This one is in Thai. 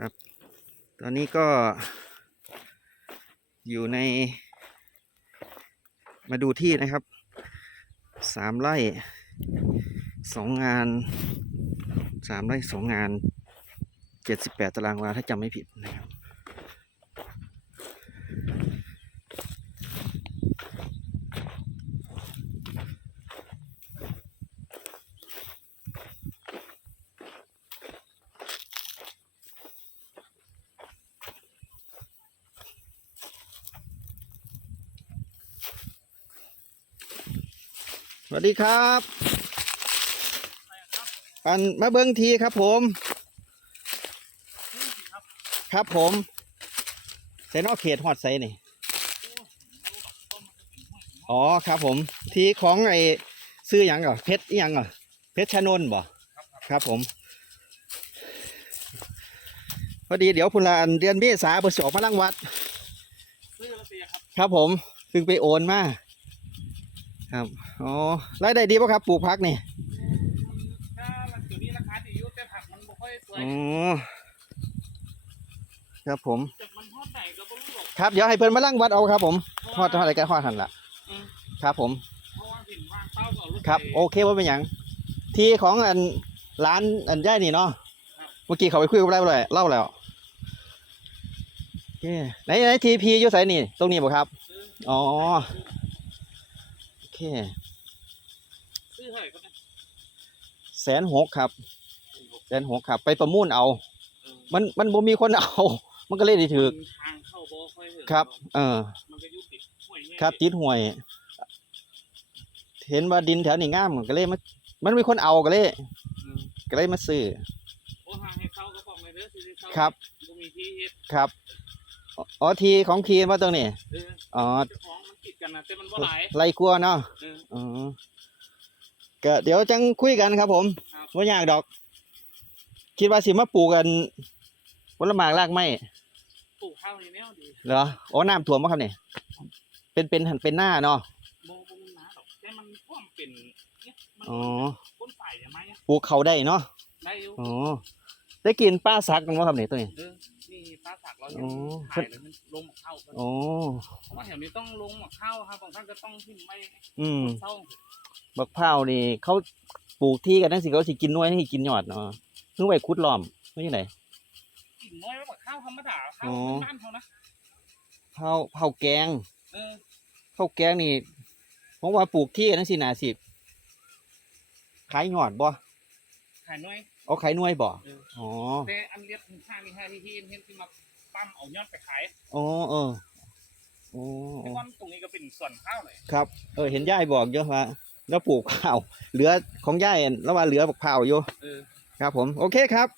ครับ ตอนนี้ก็อยู่ใน มาดูที่นะครับสามไร่สองงานสามไร่สองงานเจ็ดสิบแปดตารางวาถ้าจำไม่ผิดนะครับ สวัสดีครับ อันมาเบิ้งทีครับผม ครับผมเซนอเขตฮอดไซนี่อ๋อครับผม ทีของไอ้ซื้อหยังก่อเพชรยังก่อเพชรชนนบ่ครับผม พอดีเดี๋ยวพุละอันเดือนเมษาเปิดสอบมาลังวัด ครับผมเพิ่งไปโอนมา ครับอ๋อรายได้ดีป่ะครับ ปลูกพักนี่ถ้ามันเดี๋ยวนี้ราคาดีอยู่แต่ผักมันบ่ค่อยสวยอ๋อครับผมจากมันทอดไหนก็บ่รู้หรอก ครับเดี๋ยวให้เพิ่นมาลั่งวัดเอาครับ ผมทอดทอดอะไรกันทอดหันละอืม ครับผม เพราะว่าหินวางเต้าก็เอารถครับไปโอเคว่าเป็นหยังที่ของอันร้านอันย่ายนี่เนาะเมื่อกี้เขาไปคุยกับเราเลยเล่าแล้วโอเคไหนไหนทีพีอยู่ไสนี่ ตรงนี้บ่ครับซื้ออ๋ อโอเคซื้อเท่าไหร่ก็ได้แสนหกครับแสนหกครับ ไปประมูลเอาเออมันมันบ่มีคนเอา มันก็เลยได้ถือมันทางเข้าบ่ค่อยเห็นครับ เออมันก็อยุติดห่วยแม่ครับติดห่วย เห็นว่าดินแถวนี้งามก็เลยมามันมีคนเอาก็เลยอืมก็เลยมาซื้อโอ้หาให้เข้าก็บอกเลยเด้อซื้อให้เข้าครับบ่มีที่เฮ็ดครับอ๋อทีของคีนว่าตรงนี้เออ อ๋อเจ้าของมันติดกันนะแต่มันบ่หลายไรกลัวเนาะเอออ๋อก็เดี๋ยวจังคุยกันครับ ผมครับว่ายากดอก คิดว่าสิมาปลูกกันผลไม้รากไม้ปลูกข้าวนี่แนวดีเหรออ๋อน้ำท่วมป่ะครับเนี่ยเป็นเป็นหันเป็นหน้าเนาะบ่บ่มีน้าดอกแต่มันท่วมเป็นเนี่ยมันอ๋อต้นฝ่ายใช่ไหมอะปลูกเขาได้เนาะได้อยู่อ๋อได้กินป้าซักกันป่ะครับเนี่ยตัวนี้เออ นี่ป้าสักเราอ๋ยังอถ่ายเลยมันลงหมกเข้าเพิ่นอ๋อเพราะว่าแถวนี้ต้องลงหมกเข้าครับบางท่านก็ต้องทิ้งไม่อืมเศร้าบักพร้าวนี่ เขาปลูกที่กันนั่นสิเขาสิกินหน้วยให้กินยอดเนาะเพิ่งไปคุดล้อมไม่ใช่ไหน กินน้อยแล้วหมกข้าวธรรมดาข้าอ๋วอบ้านเขานะเผาเผาแกงเออเผาแกงนี่ผมว่าปลูกที่กันนั่นสินาสิขายยอดบ่ ขายน้อย เอาขายหน่วยบ่เอออ๋อแต่อันเรียกคุณค่ามีค่าที่ที่เห็นที่มาปั้มเอายอดไปขายอ๋อเออโอ้แต่ว่าตรงนี้ก็เป็นส่วนข้าวเลยครับ เออ เห็นยายบอกเยอะว่าแล้วปลูกข้าวเหลือของยายแล้วว่าเหลือบักพร้าวอยู่เออ ครับ ผม โอเคครับ